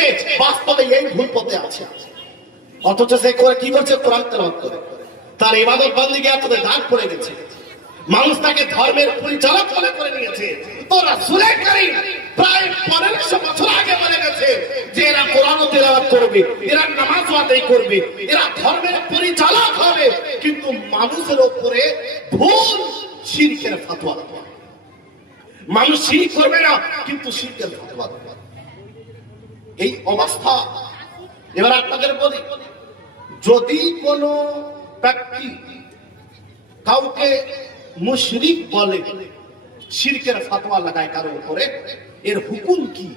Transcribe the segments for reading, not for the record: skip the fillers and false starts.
দিয়েছে, বাস্তবে এই ভুল পথে আছে। অথচ সে করে কি করছে? কোরআন তেলাওয়াত করে। তার ইবাদত বন্দেগী এতটা দাগ পড়ে গেছে, মানুষ তাকে ধর্মের পরিচালক মনে করে নিয়েছে। তো রাসূল কারীম প্রায় 1500 বছর আগে বলে গেছে যে এরা কোরআন তেলাওয়াত করবে, এরা নামাজ আদায় করবে, এরা ধর্মের পরিচালক হবে, কিন্তু মানুষের উপরে ভুল শিরকের ফতোয়া দেয়। মানুষ শিরক করবে না, কিন্তু শিরকের ফতোয়া দেয়। এই অবস্থা। এবার আপনাদের বলি, যদি কোন ব্যক্তি কাউকে মুশরিক বলে, শিরকের ফতোয়া লাগায় কারো উপরে, এর হুকুম কি?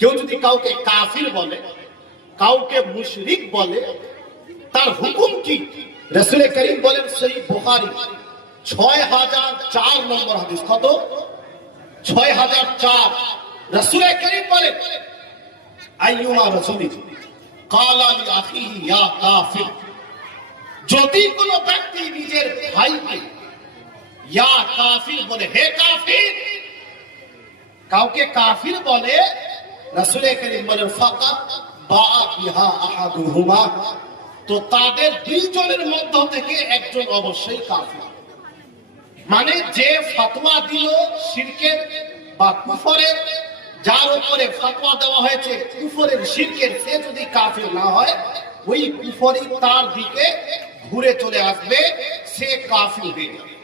কেউ যদি কাউকে কাফির বলে, কাউকে মুশরিক বলে, তার হুকুম কি? রাসূল করিম বলেন, সহিহ বুখারী 6004 নম্বর হাদিস। কত? 6004। রাসূল করিম বলেন, আইয়ুমা রাসূলি ক্বালা লি আখিহি ইয়া কাফির, যদি কোন ব্যক্তি নিজের ভাইকে ইয়া কাফির বলে, হে কাফির, কাউকে কাফির বলে, রাসূল করিম বলেন, ফাকাত বাআ বিহা আহাদুহুমা, তো তাদের দুইজনের মধ্য থেকে একজন অবশ্যই কাফির। মানে যে ফতোয়া দিল শিরকের বা কুফরের, যার উপরে ফতোয়া দেওয়া হয়েছে কুফরের শিরকের, সে যদি কাফির না হয়, ওই কুফরি তার দিকে ঘুরে চলে আসবে, সে কাফির হয়ে যাবে।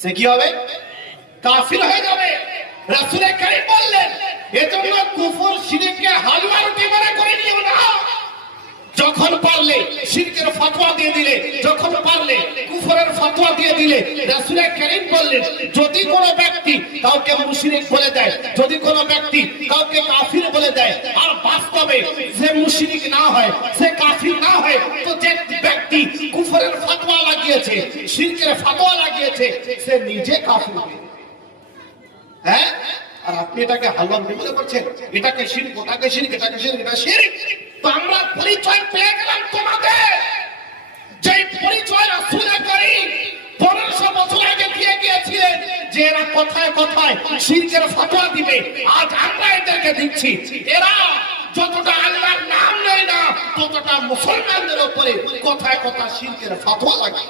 সে কি হবে? কাফির হয়ে যাবে। রাসূল করিম বললেন, এজন্য কুফর শিরককে হালুয়া রুটি মনে করে নিও না। যখন পারলে শিরকের ফতোয়া দিয়ে দিলে, যখন পারলে কুফরের ফতোয়া দিয়ে দিলে, রাসূল করিম বললেন, যদি কোনো ব্যক্তি কাউকে মুশরিক বলে দেয়, যদি কোনো ব্যক্তি কাউকে কাফির বলে দেয়, আর বাস্তবে সে মুশরিক না হয়, সে কাফির না হয়, তো যে ব্যক্তি কুফরের ফতোয়া লাগিয়েছে, শিরকের ফতোয়া লাগিয়েছে, সে নিজে কাফির হবে। হ্যাঁ, আর আপনি এটাকে হালুয়া রুটি মনে করছেন, এটাকে শিরক, ওটাকে শিরক, এটাকে শিরক, এটা শিরক। তো আমরা পরিচয় পেয়ে গেলাম তোমাদের, যে পরিচয় রাসূল করিম 1500 বছর আগে দিয়ে গিয়েছিলেন, যে এরা কথায় কথায় শিরকের ফতোয়া দিবে। আজ আমরা এদেরকে দিচ্ছি। এরা যতটা আল্লাহর নাম নেয় না, ততটা মুসলমানদের উপরে কথায় কথা শিরকের ফতোয়া লাগে।